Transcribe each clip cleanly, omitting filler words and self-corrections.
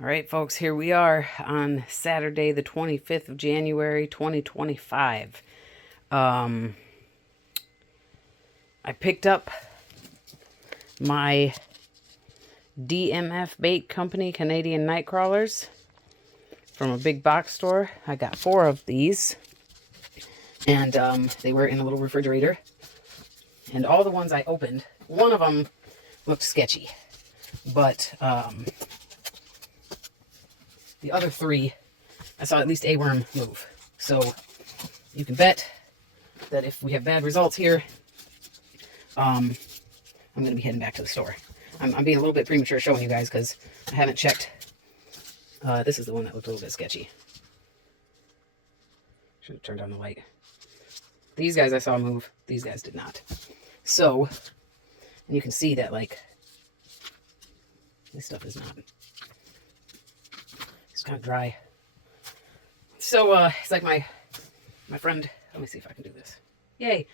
All right, folks, here we are on Saturday, the 25th of January, 2025. I picked up my DMF bait company, Canadian Nightcrawlers, from a big box store. I got 4 of these, and they were in a little refrigerator. And all the ones I opened, one of them looked sketchy, but the other 3, I saw at least a worm move. So you can bet that if we have bad results here, I'm going to be heading back to the store. I'm being a little bit premature showing you guys because I haven't checked. This is the one that looked a little bit sketchy. Should have turned on the light. These guys I saw move. These guys did not. So, and you can see that, like, this stuff is not. It's kind of dry. So, it's like my friend, let me see if I can do this. Yay.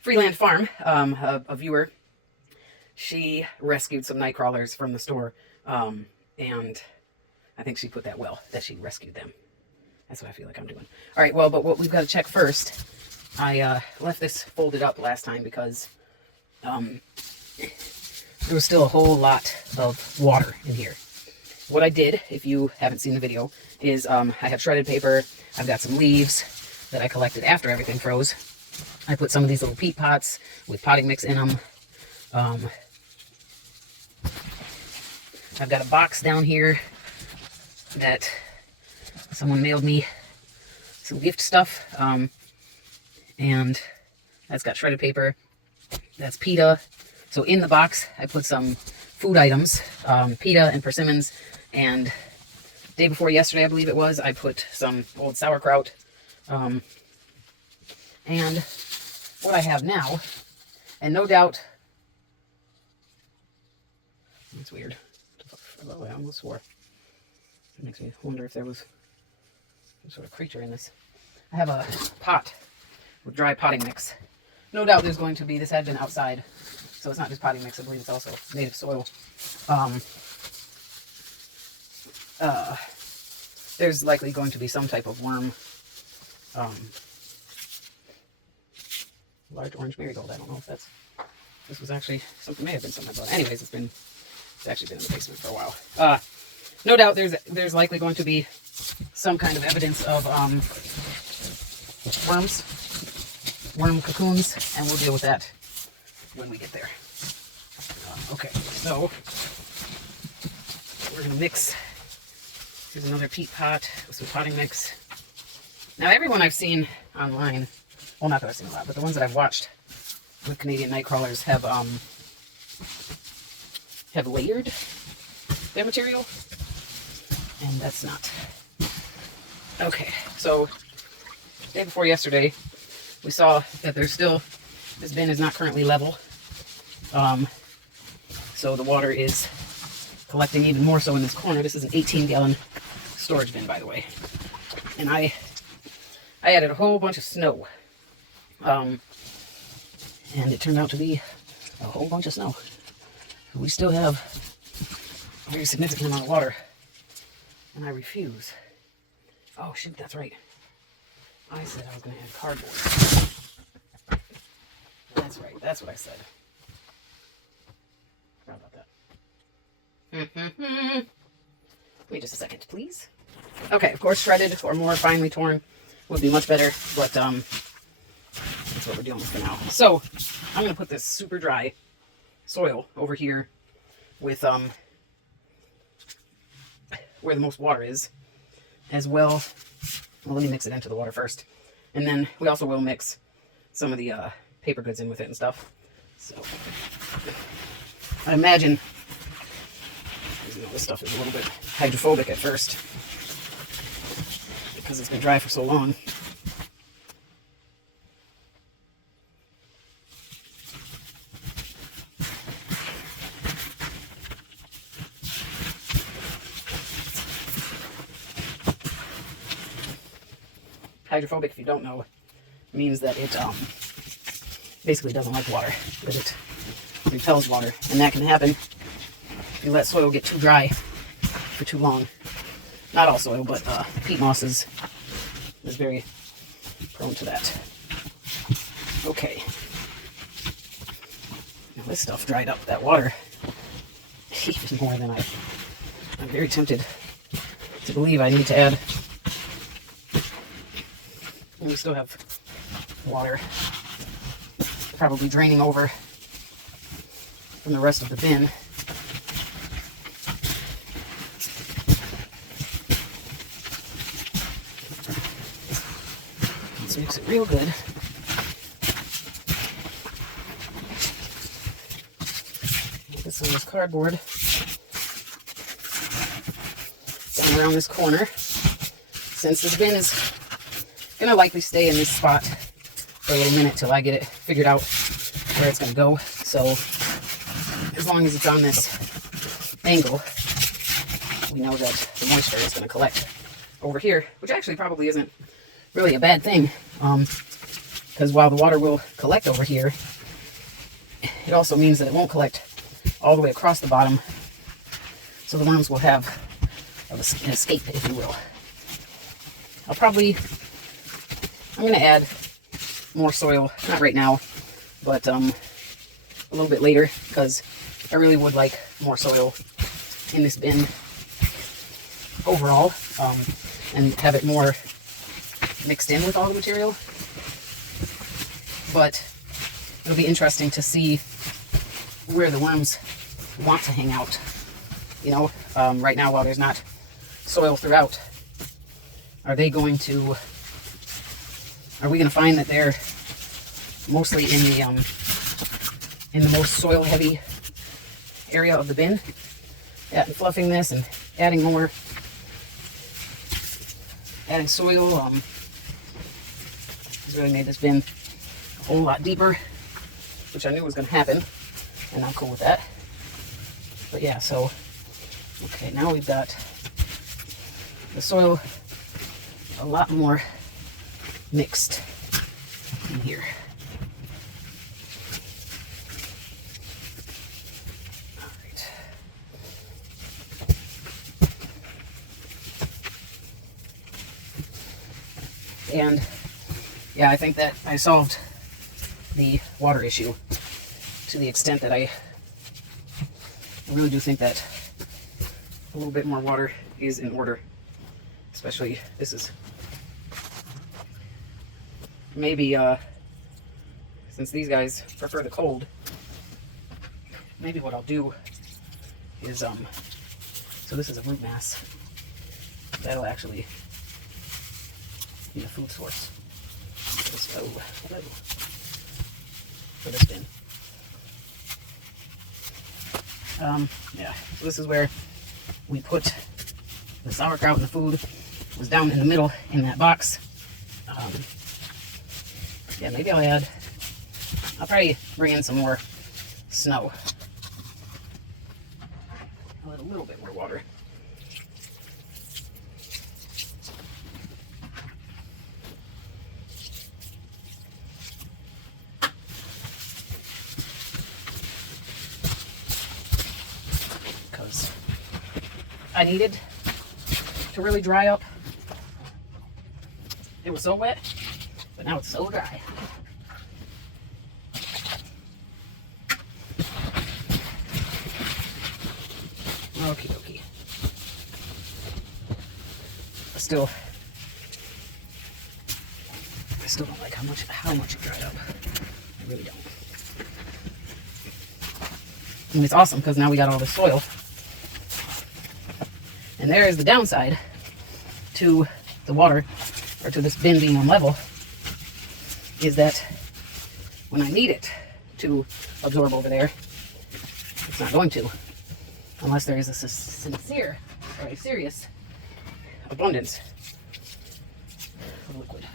Freeland Farm, a viewer, she rescued some Nightcrawlers from the store, and I think she put that well, that she rescued them. That's what I feel like I'm doing. All right, well, but what we've got to check first, I left this folded up last time because there was still a whole lot of water in here. What I did, if you haven't seen the video, is I have shredded paper. I've got some leaves that I collected after everything froze. I put some of these little peat pots with potting mix in them. I've got a box down here that someone mailed me some gift stuff. And that's got shredded paper. That's pita. So in the box, I put some food items, pita and persimmons. And day before yesterday, I believe it was, I put some old sauerkraut. And what I have now, and no doubt, that's weird. I almost swore. It makes me wonder if there was some sort of creature in this. I have a pot with dry potting mix. No doubt there's going to be, this had been outside, so it's not just potting mix, I believe it's also native soil. There's likely going to be some type of worm. Large orange marigold. I don't know if that's, this was actually something, may have been something I bought. Anyways, it's actually been in the basement for a while. No doubt there's likely going to be some kind of evidence of worms, worm cocoons, and we'll deal with that when we get there. Okay, so we're gonna mix. Here's another peat pot with some potting mix. Now, everyone I've seen online, well, not that I've seen a lot, but the ones that I've watched with Canadian Nightcrawlers have layered their material, and that's not. Okay, so day before yesterday, we saw that there's still, this bin is not currently level, so the water is collecting even more so in this corner. This is an 18-gallon storage bin, by the way, and I added a whole bunch of snow, and it turned out to be a whole bunch of snow. We still have a very significant amount of water, and I refuse. Oh shoot, that's right. I said I was going to add cardboard. That's right, that's what I said. Forgot about that. Wait just a second, please. Okay, of course, shredded or more finely torn would be much better, but that's what we're dealing with for now. So, I'm going to put this super dry soil over here with where the most water is, as well. Well, let me mix it into the water first. And then we also will mix some of the paper goods in with it and stuff. So, I imagine, you know, this stuff is a little bit hydrophobic at first because it's been dry for so long. Hydrophobic, if you don't know, means that it basically doesn't like water, that it repels water, and that can happen if you let soil get too dry for too long. not all soil, but peat moss is very prone to that. Okay. Now this stuff dried up. That water, even more than I'm very tempted to believe I need to add. And we still have water probably draining over from the rest of the bin. Let's mix it real good. Get some of this cardboard down around this corner. Since this bin is going to likely stay in this spot for a little minute till I get it figured out where it's going to go. So as long as it's on this angle, we know that the moisture is going to collect over here, which actually probably isn't really a bad thing, because while the water will collect over here, it also means that it won't collect all the way across the bottom, so the worms will have an escape, if you will. I'm going to add more soil, not right now, but a little bit later, because I really would like more soil in this bin overall, and have it more mixed in with all the material. But it'll be interesting to see where the worms want to hang out. You know, right now, while there's not soil throughout, are we going to find that they're mostly in the most soil heavy area of the bin? Yeah, and fluffing this and adding soil has really made this bin a whole lot deeper, which I knew was going to happen, and I'm cool with that. But yeah, so okay, now we've got the soil a lot more mixed in here. All right. And yeah, I think that I solved the water issue to the extent that I really do think that a little bit more water is in order. Especially, this is maybe, since these guys prefer the cold, maybe what I'll do is, so this is a root mass. That'll actually be a food source. For this bin. Yeah, so this is where we put the sauerkraut and the food. Was down in the middle in that box. Yeah, maybe I'll probably bring in some more snow. I'll add a little bit more water. Because I needed to really dry up. It was so wet, but now it's so dry. Okie dokie. I still don't like how much it dried up. I really don't. And it's awesome because now we got all the soil. And there is the downside to the water, or to this bin being on level, is that when I need it to absorb over there, it's not going to, unless there is a sincere or a serious abundance of liquid.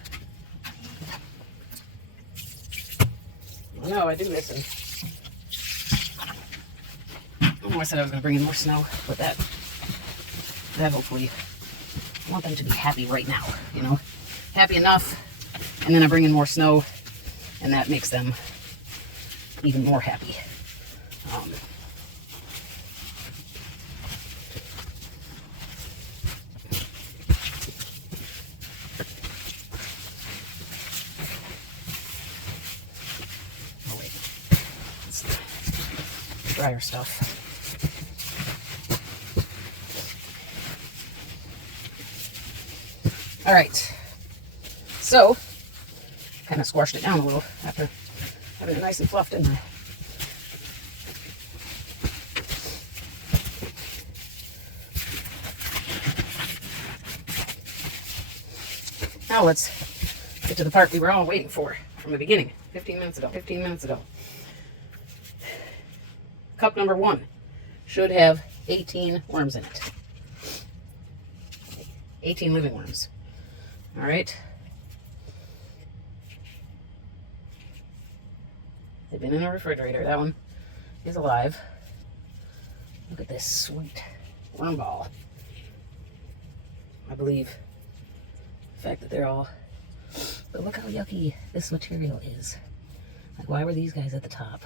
No, I do listen. I said I was going to bring in more snow, but that hopefully, I want them to be happy right now, you know, happy enough, and then I bring in more snow, and that makes them even more happy. drier stuff. All right, so kind of squashed it down a little after having it nice and fluffed in there. Now let's get to the part we were all waiting for from the beginning, 15 minutes ago. Cup number 1 should have 18 worms in it. 18 living worms. All right. They've been in a refrigerator. That one is alive. Look at this sweet worm ball. I believe the fact that they're all, but look how yucky this material is. Like, why were these guys at the top?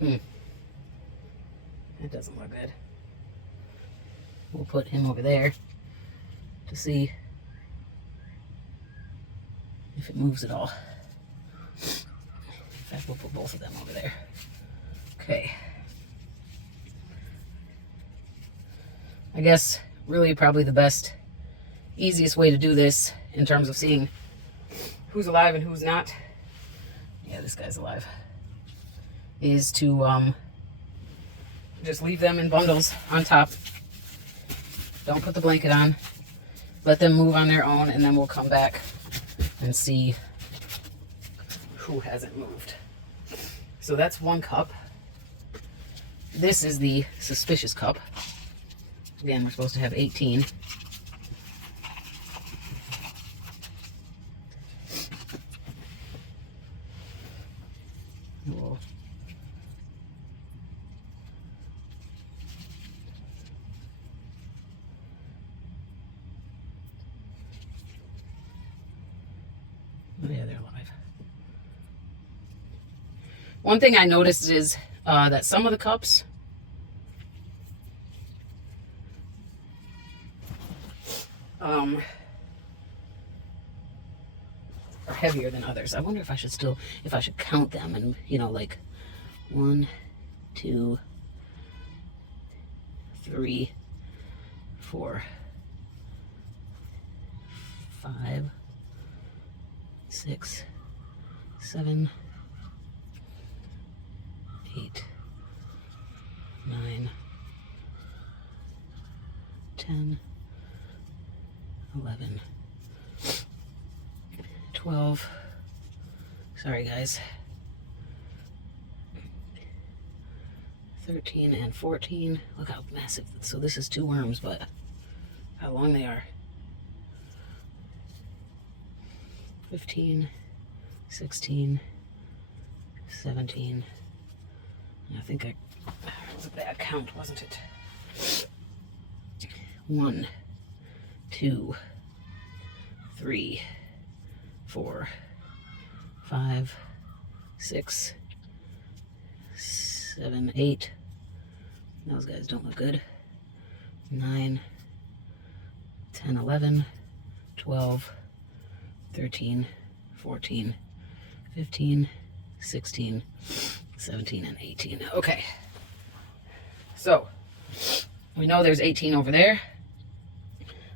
That doesn't look good. We'll put him over there to see if it moves at all. In fact, we'll put both of them over there. Okay. I guess really probably the best, easiest way to do this in terms of seeing who's alive and who's not. Yeah, this guy's alive. Is to just leave them in bundles on top. Don't put the blanket on. Let them move on their own, and then we'll come back and see who hasn't moved. So that's 1 cup. This is the suspicious cup. Again, we're supposed to have 18. Whoa. Oh, yeah, they're alive. One thing I noticed is that some of the cups are heavier than others. I wonder if I should count them and, you know, like 1, 2, 3, 4, 5, 6, 7, 8, 9, 10, 11, 12, sorry guys, 13 and 14. Look how massive. So this is 2 worms, but how long they are. 15, 16, 17. I think it was a bad count, wasn't it? 1, 2, 3, 4, 5, 6, 7, 8. Those guys don't look good. 9, 10, 11, 12, 13, 14, 15, 16, 17, and 18. Okay. So, we know there's 18 over there.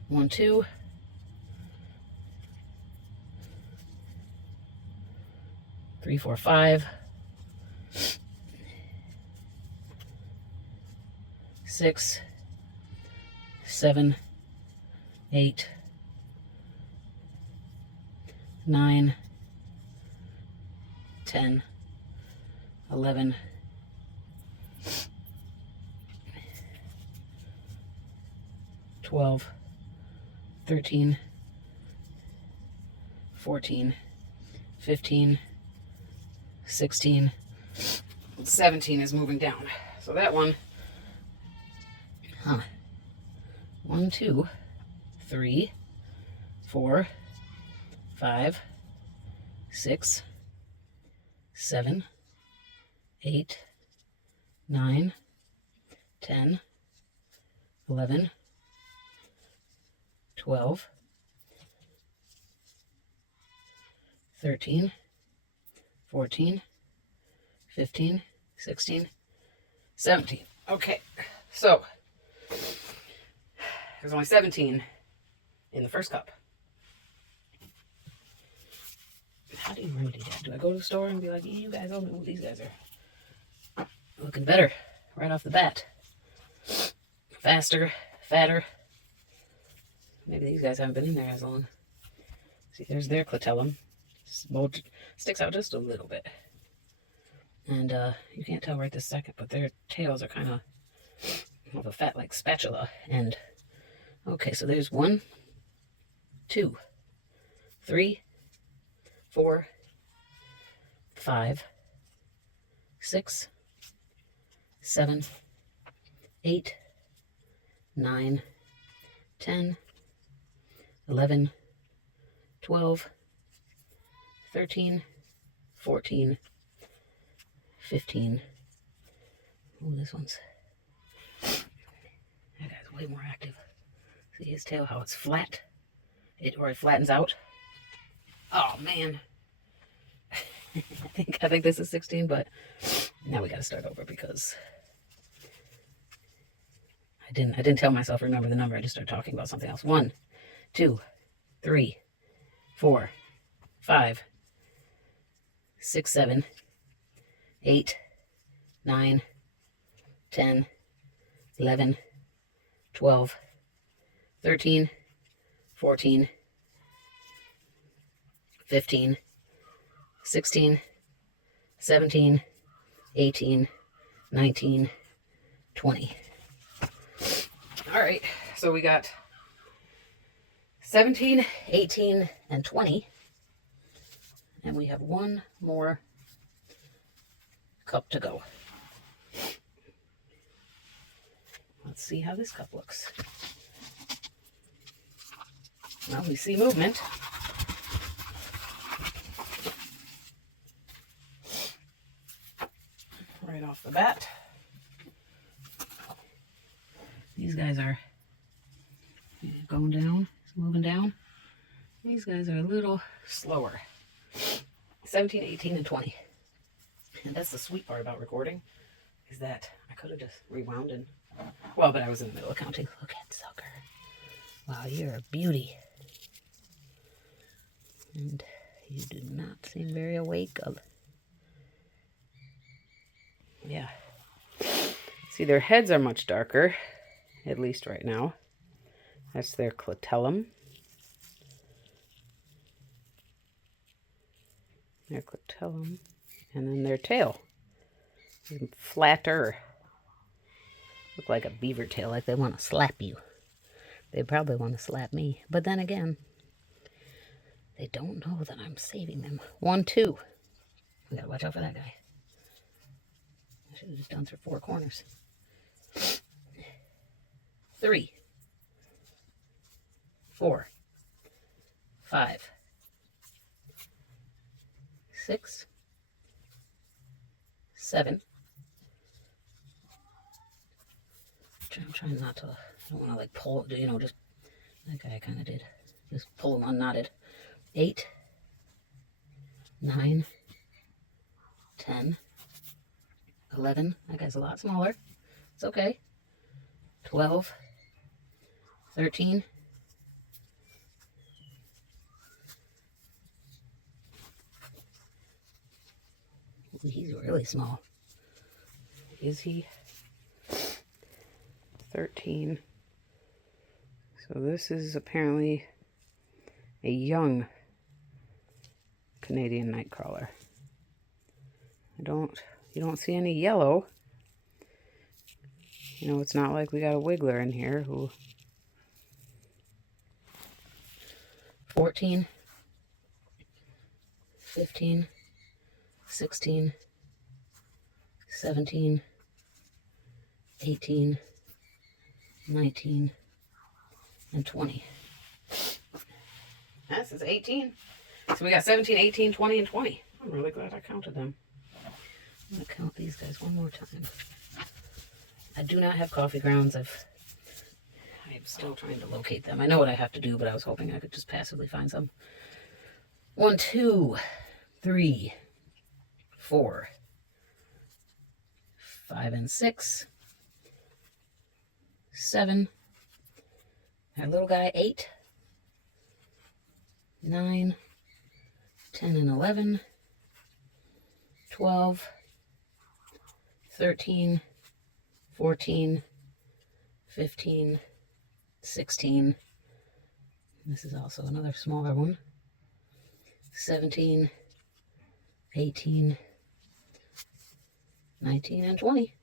1, 2. 3, 4, 5. 6, 7, 8, 9, 10, 11, 12, 13, 14, 15, 16, 17 is moving down. So that one, 1, 2, 3, 4, 5, 6, 7, 8, 9, 10, 11, 12, 13, 14, 15, 16, 17. Okay, so there's only 17 in the first cup. How do you remedy that? Do I go to the store and be like, you guys, oh, these guys are looking better right off the bat? Faster, fatter. Maybe these guys haven't been in there as long. See, there's their clitellum. Sticks out just a little bit. And you can't tell right this second, but their tails are kind of a fat like spatula. And okay, so there's 1, 2, 3, 4, 5, 6, 7, 8, 9, 10, 11, 12, 13, 14, 15. Oh, this one's... That guy's way more active. See his tail, how it's flat? It flattens out. Oh, man. I think this is 16, but now we got to start over because I didn't tell myself remember the number. I just started talking about something else. 1, 2, 3, 4, 5, 6, 7, 8, 9, 10, 11, 12, 13, 14, 15, 16, 17, 18, 19, 20. All right, so we got 17, 18, and 20. And we have one more cup to go. Let's see how this cup looks. Well, we see movement. Right off the bat. These guys are going down, moving down. These guys are a little slower. 17, 18, and 20. And that's the sweet part about recording, is that I could have just rewound and... Well, but I was in the middle of counting. Look at sucker. Wow, you're a beauty. And you do not seem very awake. Yeah. See, their heads are much darker, at least right now. That's their clitellum. Their clitellum. And then their tail. Flatter. Look like a beaver tail, like they want to slap you. They probably want to slap me. But then again, they don't know that I'm saving them. 1, 2. We gotta watch out for that guy. I should have just done through 4 corners. 3, 4, 5, 6, 7. I'm trying not to, I don't want to like pull, you know, just, that guy kind of did. Just pull them unknotted. 8, 9, 10, 11. That guy's a lot smaller. It's okay. 12, 13, 14. He's really small. Is he? 13. So this is apparently a young Canadian Nightcrawler. You don't see any yellow. You know, it's not like we got a wiggler in here who... 14, 15, 16, 17, 18, 19, and 20. This is 18. So we got 17, 18, 20, and 20. I'm really glad I counted them. I'm going to count these guys one more time. I do not have coffee grounds. I'm still trying to locate them. I know what I have to do, but I was hoping I could just passively find some. 1, 2, 3, 4, 5 and 6, 7, our little guy 8, 9, 10 and 11, 12, 13, 14, 15, 16. This is also another smaller one. 17, 18, 19, and 20.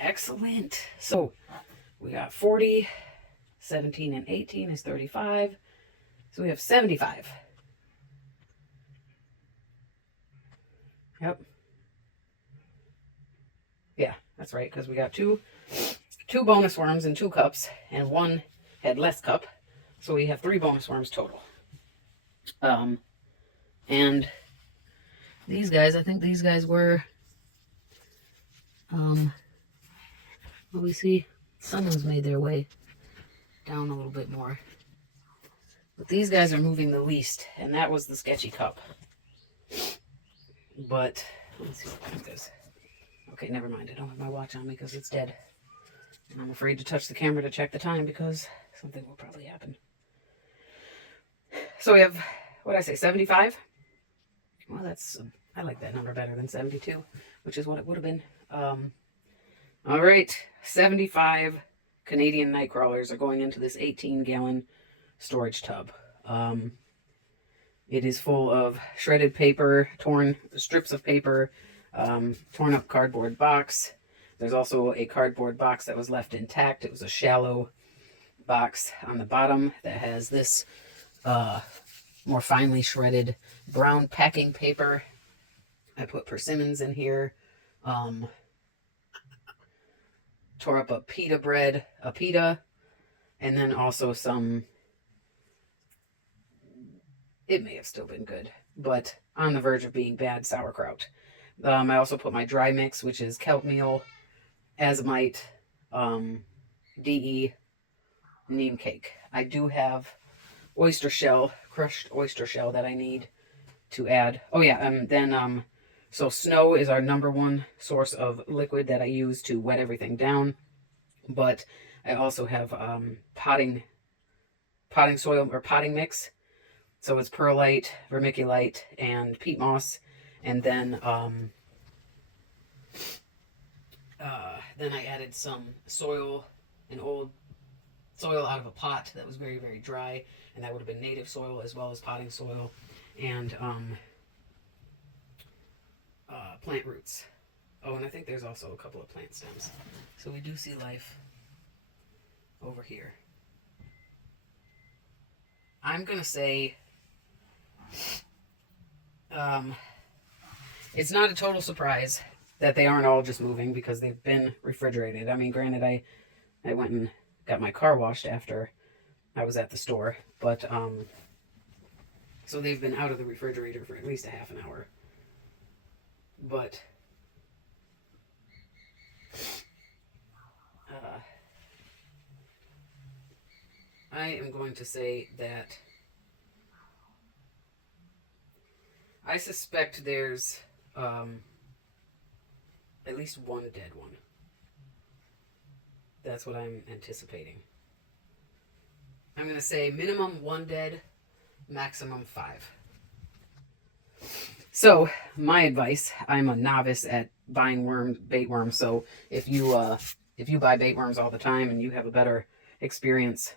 Excellent. So we got 40, 17 and 18 is 35. So we have 75. Yep. Yeah, that's right, because we got two bonus worms in 2 cups, and one had less cup. So we have 3 bonus worms total. And these guys, I think these guys were, well, we see someone's made their way down a little bit more. But these guys are moving the least, and that was the sketchy cup. But, let's see what that is. Okay, never mind. I don't have my watch on me because it's dead. And I'm afraid to touch the camera to check the time because something will probably happen. So we have, what did I say, 75? Well, that's, I like that number better than 72, which is what it would have been. All right, 75 Canadian Nightcrawlers are going into this 18-gallon storage tub. It is full of shredded paper, torn strips of paper, torn up cardboard box. There's also a cardboard box that was left intact. It was a shallow box on the bottom that has this more finely shredded brown packing paper. I put persimmons in here. Tore up a pita bread, and then also some, it may have still been good, but on the verge of being bad sauerkraut. I also put my dry mix, which is kelp meal, azomite, DE, neem cake. I do have oyster shell, crushed oyster shell that I need to add. Oh yeah, then so snow is our #1 source of liquid that I use to wet everything down. But I also have potting soil or potting mix. So it's perlite, vermiculite, and peat moss. And then I added some soil, an old soil out of a pot that was very, very dry. And that would have been native soil as well as potting soil. And plant roots. Oh, and I think there's also a couple of plant stems. So we do see life over here. I'm going to say it's not a total surprise that they aren't all just moving because they've been refrigerated. I mean, granted, I went and got my car washed after I was at the store. But, so they've been out of the refrigerator for at least a half an hour. But I am going to say that I suspect there's at least one dead one. That's what I'm anticipating. I'm going to say minimum 1 dead, maximum 5. So, my advice, I'm a novice at buying bait worms, so if you buy bait worms all the time and you have a better experience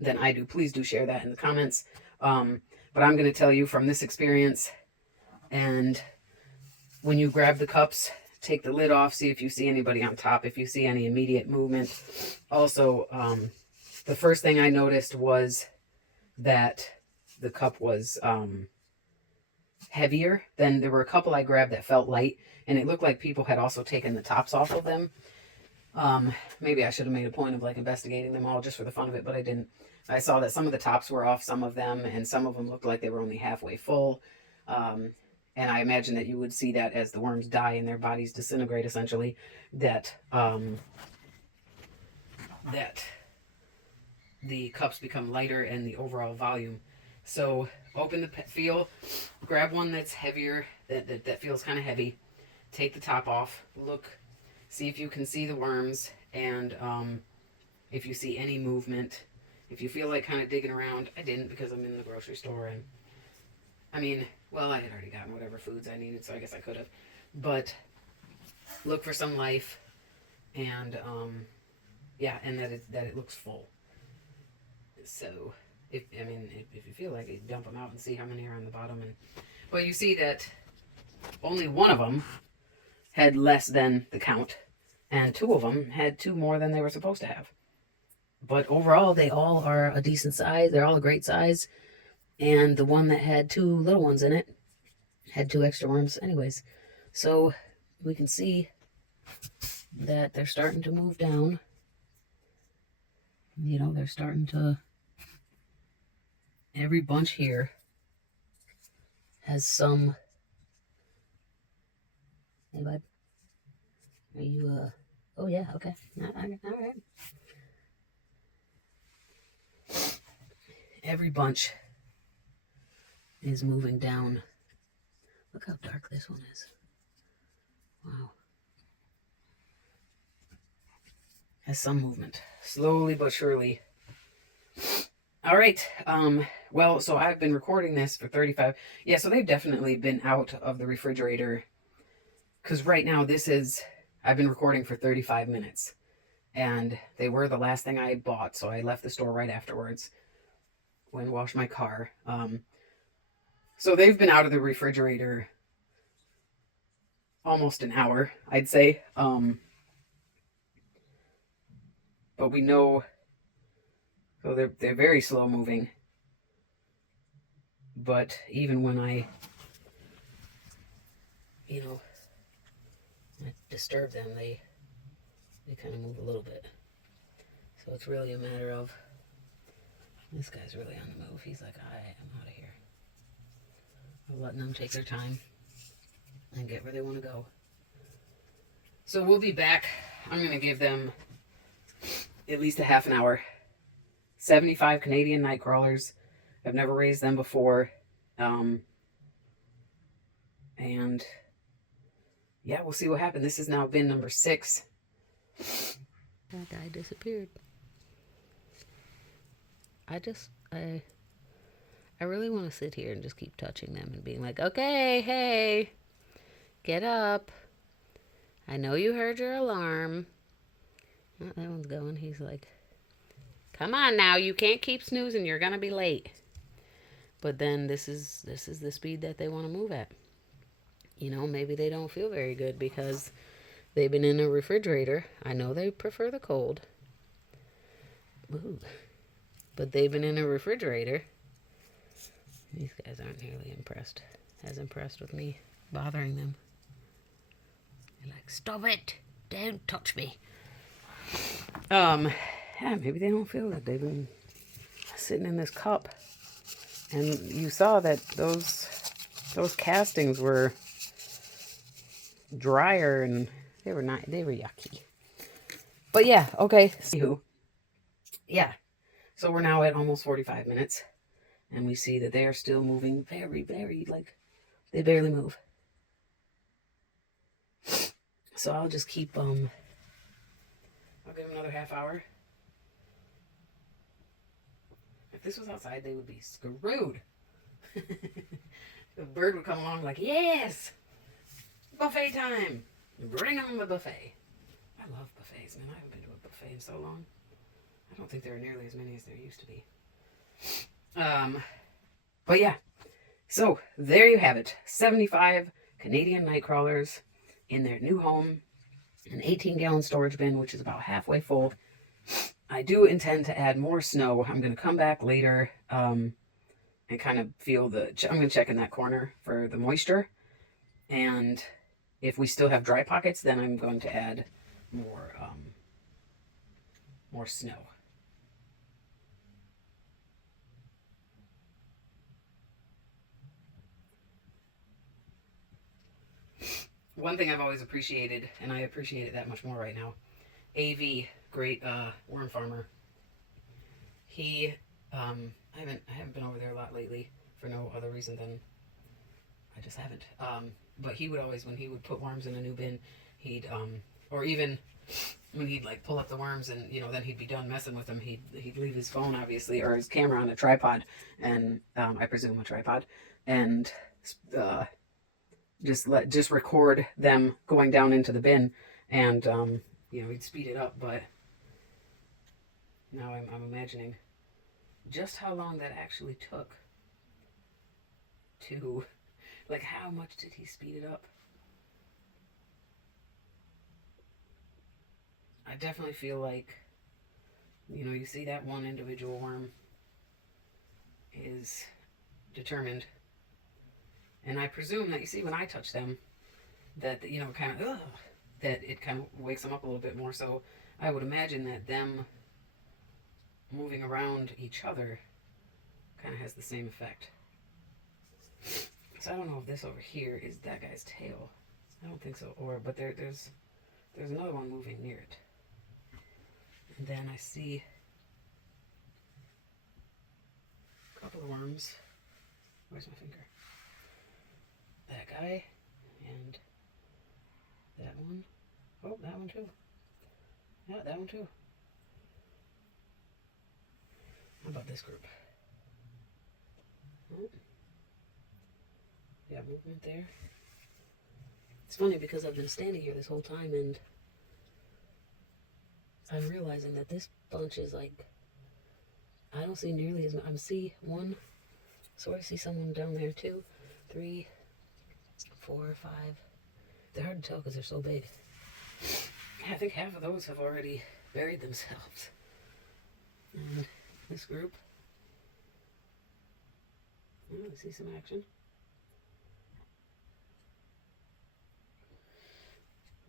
than I do, please do share that in the comments. But I'm going to tell you from this experience, and when you grab the cups, take the lid off, see if you see anybody on top, if you see any immediate movement. Also, the first thing I noticed was that the cup was heavier. Then there were a couple I grabbed that felt light, and it looked like people had also taken the tops off of them. Maybe I should have made a point of like investigating them all just for the fun of it, but I didn't. I saw that some of the tops were off, some of them, and some of them looked like they were only halfway full. And I imagine that you would see that as the worms die and their bodies disintegrate, essentially, that the cups become lighter and the overall volume. So open the feel, grab one that's heavier, that feels kind of heavy, take the top off, look, see if you can see the worms, and if you see any movement. If you feel like kind of digging around, I didn't because I'm in the grocery store, and I mean, well, I had already gotten whatever foods I needed, so I guess I could have. But look for some life, and yeah, and that it looks full. So if you feel like it, dump them out and see how many are on the bottom. And but you see that only one of them had less than the count, and two of them had two more than they were supposed to have. But overall, they all are a decent size. They're all a great size. And the one that had two little ones in it had two extra worms anyways. So we can see that they're starting to move down. You know, they're starting to... Every bunch here has some... Hey, bud. Are you, Oh, yeah, okay. All right. Every bunch is moving down. Look how dark this one is. Wow. Has some movement. Slowly but surely. All right. Well, so I've been recording this for 35. Yeah, so they've definitely been out of the refrigerator. Because right now I've been recording for 35 minutes. And they were the last thing I bought, so I left the store right afterwards. When I washed my car. So they've been out of the refrigerator almost an hour, I'd say. But we know, so they're very slow moving. But even when I disturb them, they kind of move a little bit. So it's really a matter of, this guy's really on the move. He's like, I am out of here. I'm letting them take their time and get where they want to go. So we'll be back. I'm going to give them at least a half an hour. 75 Canadian Nightcrawlers. I've never raised them before. And yeah, we'll see what happens. This has now been number 6. That guy disappeared. I really want to sit here and just keep touching them and being like, okay, hey, get up. I know you heard your alarm. Oh, that one's going. He's like, come on now, you can't keep snoozing. You're going to be late. But then this is the speed that they want to move at. You know, maybe they don't feel very good because they've been in a refrigerator. I know they prefer the cold. Ooh. But they've been in a refrigerator. These guys aren't nearly as impressed with me bothering them. They're like, stop it! Don't touch me. Yeah, maybe they don't feel that they've been sitting in this cup. And you saw that those castings were drier and they were yucky. But yeah, okay. Yeah. So we're now at almost 45 minutes. And we see that they are still moving very, very, like, they barely move. So I'll just keep, I'll give them another half hour. If this was outside, they would be screwed. The bird would come along like, yes, buffet time. Bring them the buffet. I love buffets, man. I haven't been to a buffet in so long. I don't think there are nearly as many as there used to be. But yeah, so there you have it. 75 Canadian Nightcrawlers in their new home. An 18-gallon storage bin, which is about halfway full. I do intend to add more snow. I'm going to come back later and kind of feel I'm going to check in that corner for the moisture. And if we still have dry pockets, then I'm going to add more snow. One thing I've always appreciated, and I appreciate it that much more right now, AV, great worm farmer. He, I haven't been over there a lot lately for no other reason than I just haven't. But he would always, when he would put worms in a new bin, he'd, or even when he'd like pull up the worms and, you know, then he'd be done messing with them, he'd leave his phone, obviously, or his camera on a tripod, and I presume a tripod, and just record them going down into the bin, and you know, he'd speed it up. But now I'm imagining just how long that actually took to, like, how much did he speed it up? I definitely feel like, you know, you see that one individual worm is determined. And I presume that, you see, when I touch them, that, you know, kind of, that it kind of wakes them up a little bit more. So I would imagine that them moving around each other kind of has the same effect. So I don't know if this over here is that guy's tail. I don't think so. But there's another one moving near it. And then I see a couple of worms. Where's my finger? That guy and that one. Oh, that one too. Yeah, that one too. How about this group? Oh. Yeah, movement there. It's funny because I've been standing here this whole time and I'm realizing that this bunch is like, I don't see nearly as much. I see one, so I see someone down there, 2, 3, 4, 5. They're hard to tell because they're so big. I think half of those have already buried themselves. And this group, oh, I see some action.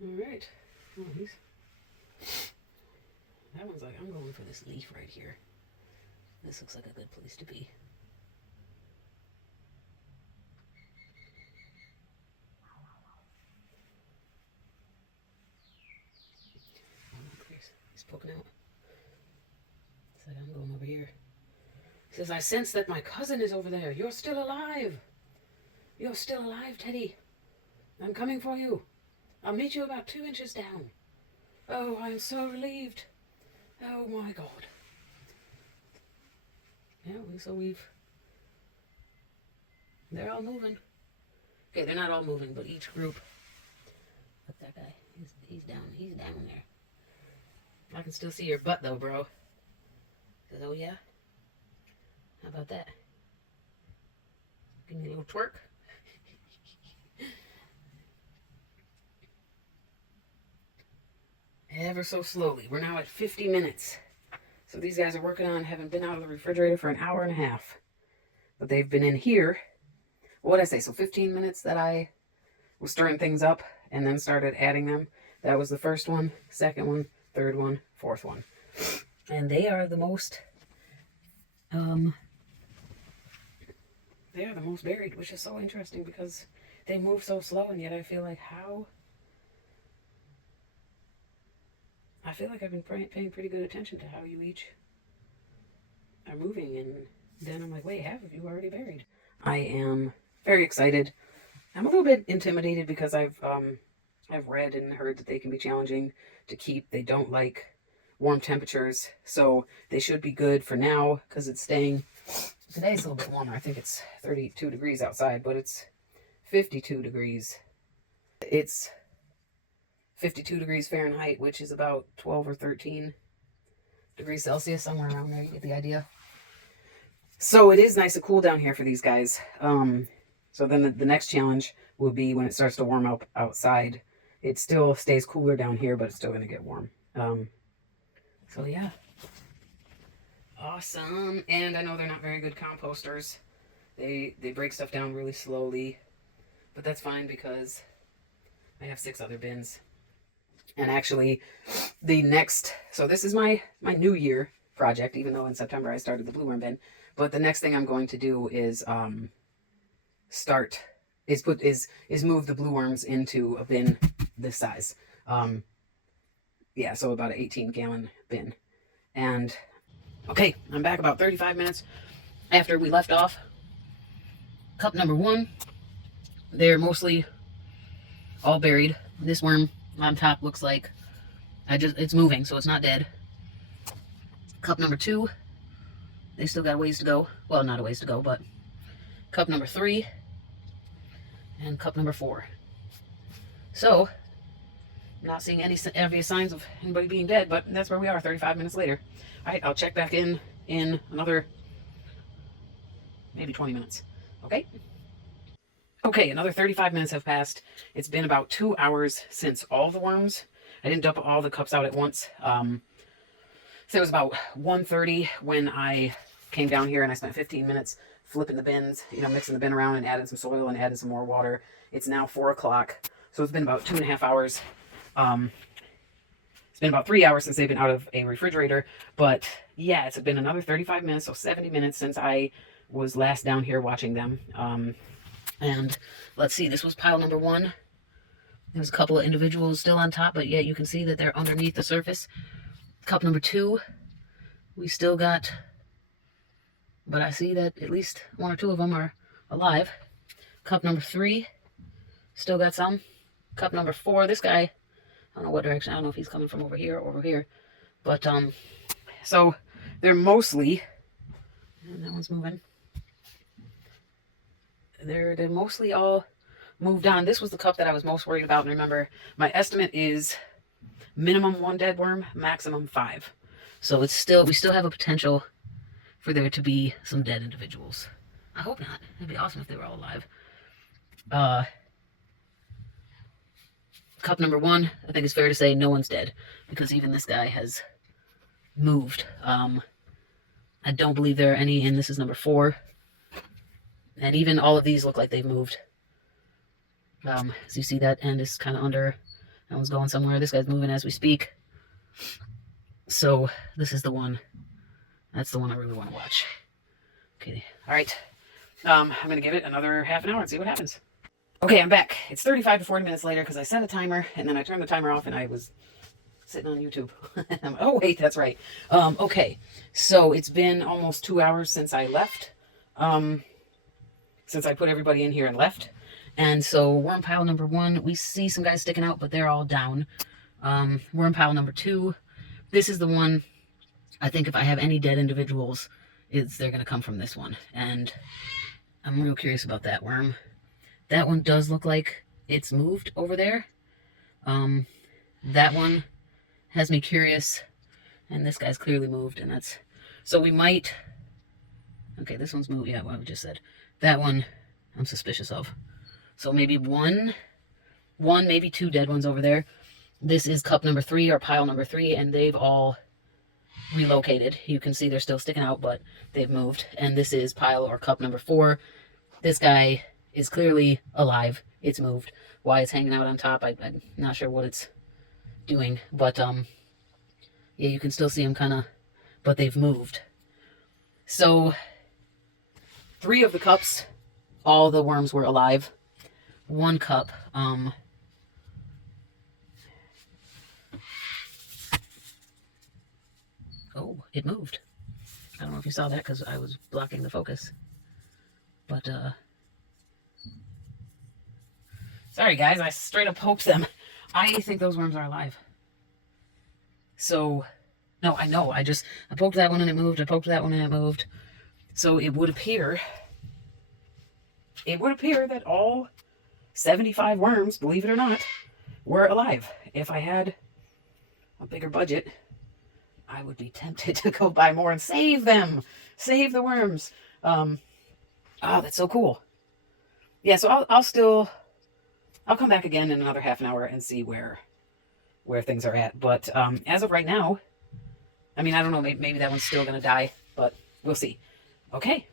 Alright. Oh, that one's like, I'm going for this leaf right here. This looks like a good place to be. He's poking out. It's like, I'm going over here. He says, I sense that my cousin is over there. You're still alive. You're still alive, Teddy. I'm coming for you. I'll meet you about 2 inches down. Oh, I'm so relieved. Oh my God. Yeah, they're all moving. Okay, they're not all moving, but each group. Look, that guy, he's down there. I can still see your butt though, bro. He says, oh yeah? How about that? Give me a little twerk. Ever so slowly. We're now at 50 minutes. So these guys are working on, haven't been out of the refrigerator for an hour and a half. But they've been in here. What did I say? So 15 minutes that I was stirring things up and then started adding them. That was the first one, second one, third one, fourth one. And they are the most, buried, which is so interesting because they move so slow, and yet I feel like I've been paying pretty good attention to how you each are moving, and then I'm like, wait, half of you are already buried. I am very excited. I'm a little bit intimidated because I've read and heard that they can be challenging to keep. They don't like warm temperatures, so they should be good for now because it's staying. Today's a little bit warmer. I think it's 32 degrees outside, but it's 52 degrees. It's 52 degrees Fahrenheit, which is about 12 or 13 degrees Celsius, somewhere around there. You get the idea. So it is nice and cool down here for these guys. So then the next challenge will be when it starts to warm up outside. It still stays cooler down here, but it's still going to get warm. So yeah. Awesome. And I know they're not very good composters. They break stuff down really slowly, but that's fine because I have 6 other bins. And actually, so this is my New Year project, even though in September I started the blue worm bin. But the next thing I'm going to do is move the blue worms into a bin this size. Yeah, so about an 18-gallon bin. And okay, I'm back about 35 minutes after we left off. Cup number 1 they're mostly all buried. This worm on top looks like it's moving, so it's not dead. Cup number 2, they still got a ways to go. Well, not a ways to go, but cup number 3 and cup number 4. So, not seeing any obvious signs of anybody being dead, but that's where we are 35 minutes later. All right, I'll check back in another maybe 20 minutes. Okay? Okay, another 35 minutes have passed. It's been about 2 hours since all the worms. I didn't dump all the cups out at once. So it was about 1:30 when I came down here, and I spent 15 minutes flipping the bins, mixing the bin around and adding some soil and adding some more water. It's now 4 o'clock, so it's been about 2.5 hours. It's been about 3 hours since they've been out of a refrigerator, but yeah, it's been another 35 minutes, so 70 minutes since I was last down here watching them. And let's see, this was pile number 1. There's a couple of individuals still on top, but yeah, you can see that they're underneath the surface. Cup number 2, we still got, but I see that at least 1 or 2 of them are alive. Cup number 3, still got some. Cup number 4, this guy, I don't know what direction, I don't know if he's coming from over here or over here, but so they're mostly, and that one's moving, they're mostly all moved on. This was the cup that I was most worried about, and remember, my estimate is minimum 1 dead worm, maximum 5. So it's still, we still have a potential for there to be some dead individuals. I hope not. It'd be awesome if they were all alive. Cup number 1, I think it's fair to say no one's dead, because even this guy has moved. I don't believe there are any, and this is number 4. And even all of these look like they've moved. So you see that end is kind of under. That one's going somewhere. This guy's moving as we speak. So this is the one. That's the one I really want to watch. Okay. All right. I'm going to give it another half an hour and see what happens. Okay, I'm back. It's 35 to 40 minutes later because I set a timer and then I turned the timer off and I was sitting on YouTube. Oh, wait, that's right. Okay. So it's been almost 2 hours since I left. Since I put everybody in here and left. And so worm pile number 1, we see some guys sticking out, but they're all down. Worm pile number 2, this is the one, I think if I have any dead individuals, they're going to come from this one. And I'm real curious about that worm. That one does look like it's moved over there. That one has me curious. And this guy's clearly moved, and that's... So we might... Okay, this one's moved. Yeah, what I just said. That one, I'm suspicious of. So maybe one, maybe 2 dead ones over there. This is cup number 3 or pile number 3, and they've all relocated. You can see they're still sticking out, but they've moved. And this is pile or cup number 4. This guy is clearly alive. It's moved. Why it's hanging out on top, I'm not sure what it's doing. But, yeah, you can still see them kind of, but they've moved. So, 3 of the cups, all the worms were alive. 1 cup, oh, it moved. I don't know if you saw that because I was blocking the focus. But, sorry guys, I straight up poked them. I think those worms are alive. So, no, I know. I poked that one and it moved. I poked that one and it moved. So it would appear that all 75 worms, believe it or not, were alive. If I had a bigger budget, I would be tempted to go buy more and save them. Save the worms. Oh, that's so cool. Yeah, so I'll come back again in another half an hour and see where things are at. But as of right now, I mean, I don't know, maybe that one's still going to die, but we'll see. Okay.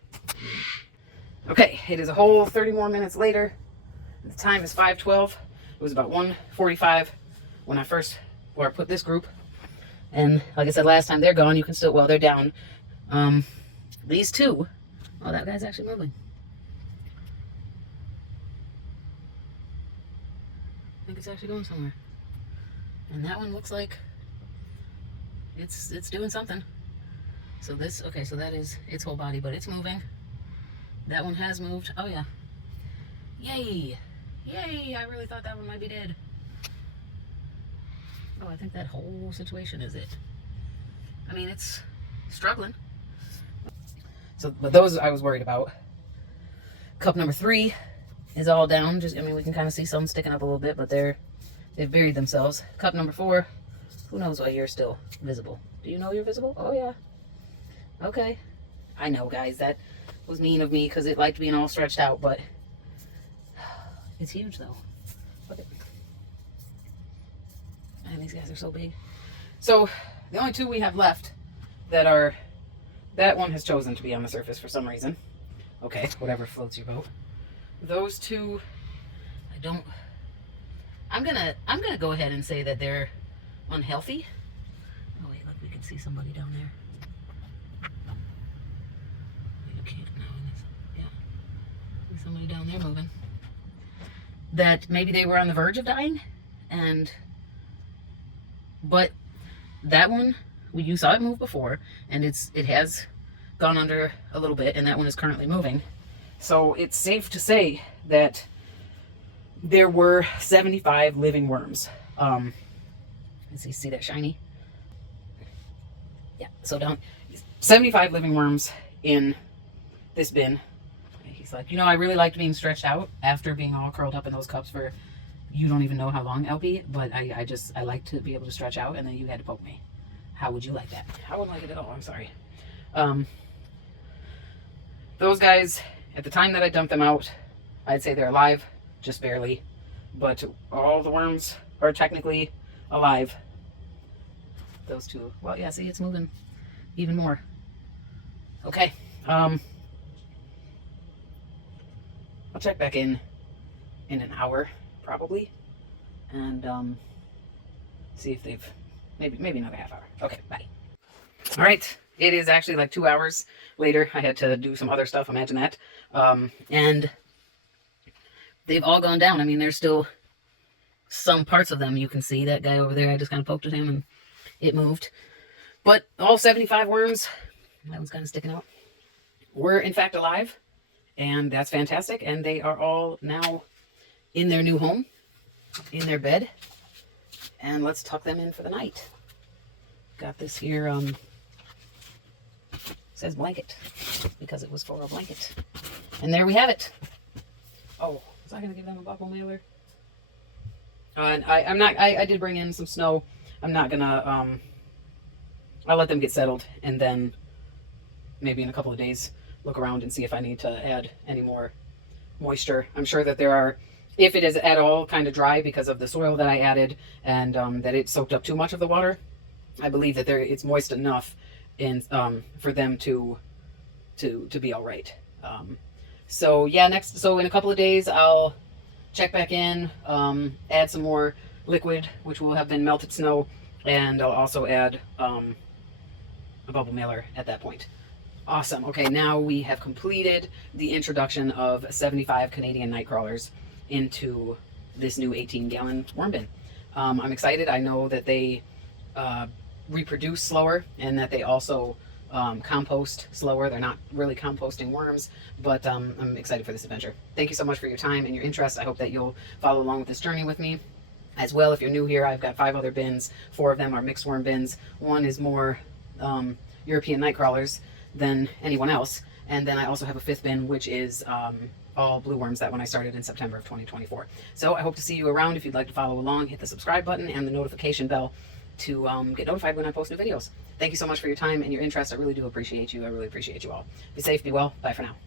Okay, it is a whole 30 more minutes later. The time is 5:12. It was about 1:45 when I put this group. And like I said last time, they're gone. You can still, well, they're down. These 2, oh, that guy's actually moving. I think it's actually going somewhere. And that one looks like it's doing something. So this, okay, so that is its whole body, but it's moving. That one has moved. Oh, yeah. Yay! Yay, I really thought that one might be dead. Oh, I think that whole situation is it. I mean, it's struggling. So, but those I was worried about. Cup number 3 is all down. Just, I mean, we can kind of see some sticking up a little bit, but they've buried themselves. Cup number 4, who knows why you're still visible? Do you know you're visible? Oh, yeah. Okay. I know, guys, that was mean of me because it liked being all stretched out, but it's huge, though. Look at, man, these guys are so big. So the only 2 we have left that one has chosen to be on the surface for some reason. Okay, whatever floats your boat. Those 2, I'm gonna go ahead and say that they're unhealthy. Oh wait, look, we can see somebody down there. You can't now. Yeah, see somebody down there moving. That maybe they were on the verge of dying, but that one, you saw it move before, and it has gone under a little bit, and that one is currently moving. So it's safe to say that there were 75 living worms. Let's see that shiny? Yeah, so down 75 living worms in this bin. He's like, I really liked being stretched out after being all curled up in those cups for you don't even know how long, LP, but I like to be able to stretch out, and then you had to poke me. How would you like that? I wouldn't like it at all, I'm sorry. Those guys, at the time that I dumped them out, I'd say they're alive, just barely. But all the worms are technically alive. Those 2, well, yeah, see, it's moving even more. Okay, I'll check back in an hour, probably, and see if they've, maybe another half hour. Okay, bye. All right, it is actually like 2 hours later. I had to do some other stuff, imagine that. And they've all gone down. I mean, there's still some parts of them you can see. That guy over there, I just kind of poked at him and it moved. But all 75 worms, that one's kind of sticking out, were in fact alive. And that's fantastic. And they are all now in their new home, in their bed. And let's tuck them in for the night. Got this here, says blanket, because it was for a blanket. And there we have it. Oh, was I going to give them a bubble mailer? I did bring in some snow. I'm not going to, I'll let them get settled, and then maybe in a couple of days look around and see if I need to add any more moisture. I'm sure that there are, if it is at all kind of dry because of the soil that I added and that it soaked up too much of the water, I believe that it's moist enough for them to be all right. So yeah, so in a couple of days I'll check back in, add some more liquid, which will have been melted snow, and I'll also add a bubble mailer at that point. Awesome. Okay, now we have completed the introduction of 75 Canadian Nightcrawlers into this new 18-gallon worm bin. I'm excited. I know that they reproduce slower and that they also compost slower. They're not really composting worms, but I'm excited for this adventure. Thank you so much for your time and your interest. I hope that you'll follow along with this journey with me. As well, if you're new here, I've got 5 other bins. 4 of them are mixed worm bins. One is more European Nightcrawlers than anyone else. And then I also have a 5th bin, which is all blue worms, that one I started in September of 2024. So I hope to see you around. If you'd like to follow along, hit the subscribe button and the notification bell to get notified when I post new videos. Thank you so much for your time and your interest. I really do appreciate you. I really appreciate you all. Be safe, be well. Bye for now.